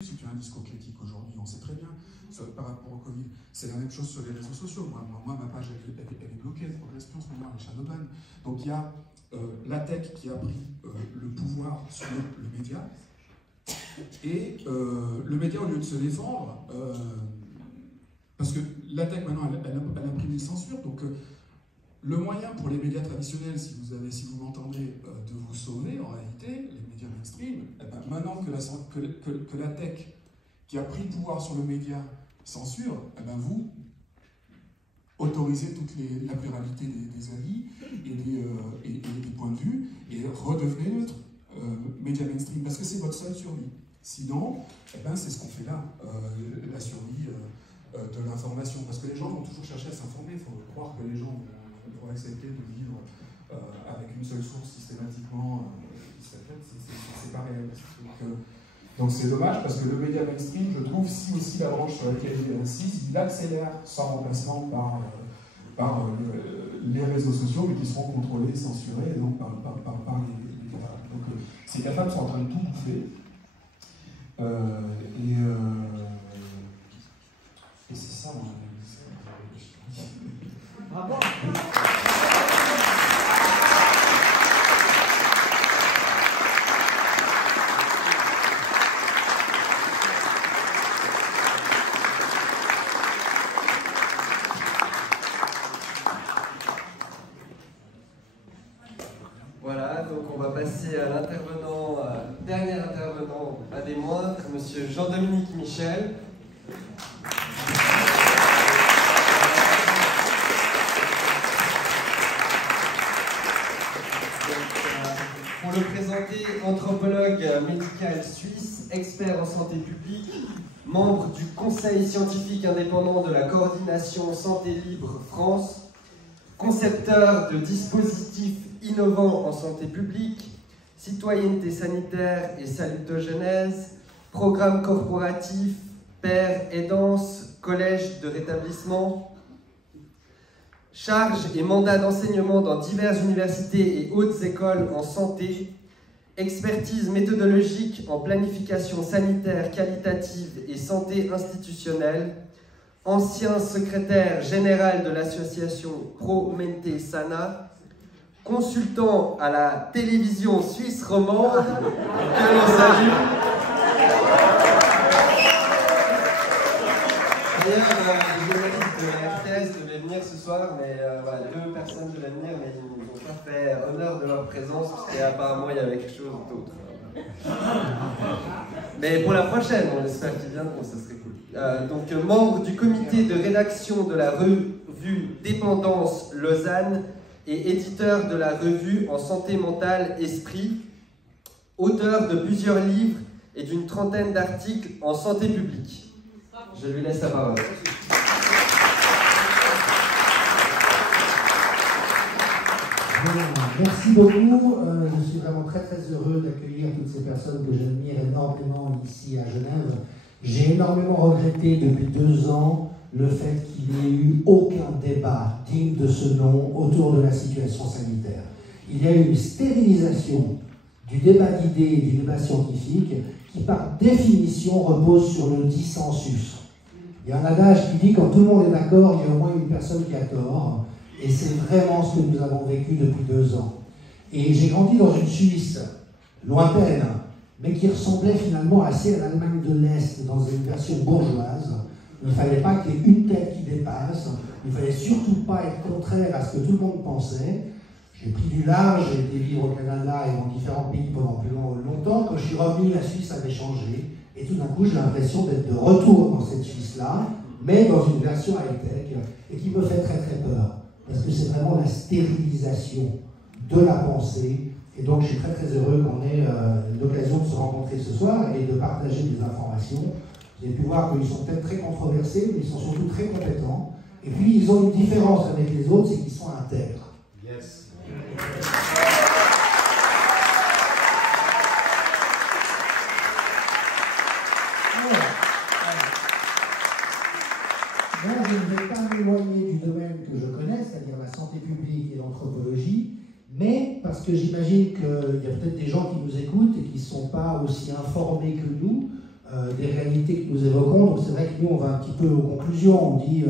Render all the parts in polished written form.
Si tu as un discours critique aujourd'hui, on sait très bien, par rapport au Covid, c'est la même chose sur les réseaux sociaux. Moi ma page, elle est bloquée, elle progresse plus en ce moment, elle est shadowban. Donc il y a la tech qui a pris le pouvoir sur le média, et le média, au lieu de se défendre, parce que la tech maintenant, elle a pris une censure, donc le moyen pour les médias traditionnels, si vous m'entendez, de vous sauver, en réalité, les médias mainstream, eh ben, maintenant que la tech qui a pris le pouvoir sur le média censure, eh ben vous autorisez la pluralité des avis et des points de vue et redevenez neutre, média mainstream, parce que c'est votre seule survie. Sinon, eh ben, c'est ce qu'on fait là, la survie de l'information, parce que les gens vont toujours chercher à s'informer. Il faut croire que les gens vont accepter de vivre avec une seule source systématiquement qui se répète, c'est pas réaliste. Donc c'est dommage, parce que le média mainstream, je trouve, si aussi la branche sur laquelle il insiste, il accélère son remplacement par les réseaux sociaux, mais qui seront contrôlés, censurés, et donc par les GAFAM. Donc ces GAFAM sont en train de tout bouffer. Et c'est ça, moi. Bravo. Voilà, donc on va passer à l'intervenant, dernier intervenant, pas des moindres, monsieur Jean-Dominique Michel. Pour le présenter, anthropologue médical suisse, expert en santé publique, membre du Conseil scientifique indépendant de la coordination Santé Libre France, concepteur de dispositifs innovants en santé publique, citoyenneté sanitaire et salutogénèse, programme corporatif, père aidance, collège de rétablissement, charge et mandat d'enseignement dans diverses universités et hautes écoles en santé, expertise méthodologique en planification sanitaire qualitative et santé institutionnelle, ancien secrétaire général de l'association Pro Mente Sana, consultant à la télévision suisse romande, que l'on salue. D'ailleurs, les journalistes de la RTS devaient venir ce soir, mais voilà, 2 personnes devaient venir, mais ils n'ont pas fait honneur de leur présence, parce qu'apparemment il y avait quelque chose d'autre. Mais pour la prochaine, on espère qu'ils viendront, ça serait cool. Donc, membre du comité de rédaction de la revue Dépendance Lausanne et éditeur de la revue en santé mentale Esprit, auteur de plusieurs livres et d'une trentaine d'articles en santé publique. Je lui laisse la parole. Merci beaucoup. Je suis vraiment très heureux d'accueillir toutes ces personnes que j'admire énormément ici à Genève. J'ai énormément regretté depuis 2 ans le fait qu'il n'y ait eu aucun débat digne de ce nom autour de la situation sanitaire. Il y a eu une stérilisation du débat d'idées et du débat scientifique qui, par définition, repose sur le dissensus. Il y a un adage qui dit quand tout le monde est d'accord, il y a au moins une personne qui a tort. Et c'est vraiment ce que nous avons vécu depuis 2 ans. Et j'ai grandi dans une Suisse lointaine, mais qui ressemblait finalement assez à l'Allemagne de l'Est, dans une version bourgeoise. Il ne fallait pas qu'il y ait une tête qui dépasse, il ne fallait surtout pas être contraire à ce que tout le monde pensait. J'ai pris du large, j'ai été vivre au Canada et dans différents pays pendant plus longtemps. Quand je suis revenu, la Suisse avait changé. Et tout d'un coup, j'ai l'impression d'être de retour dans cette Suisse-là, mais dans une version high-tech, et qui me fait très peur. Parce que c'est vraiment la stérilisation de la pensée. Et donc, je suis très heureux qu'on ait l'occasion de se rencontrer ce soir et de partager des informations. Vous avez pu voir qu'ils sont peut-être très controversés, mais ils sont surtout très compétents. Et puis, ils ont une différence avec les autres, c'est qu'ils sont intègres. Yes. Moi, je ne vais pas m'éloigner du domaine que je connais, c'est-à-dire la santé publique et l'anthropologie, mais parce que j'imagine qu'il y a peut-être des gens qui nous écoutent et qui ne sont pas aussi informés que nous des réalités que nous évoquons. Donc c'est vrai que nous, on va un petit peu aux conclusions. On dit,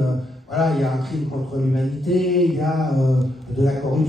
voilà, il y a un crime contre l'humanité, il y a de la corruption.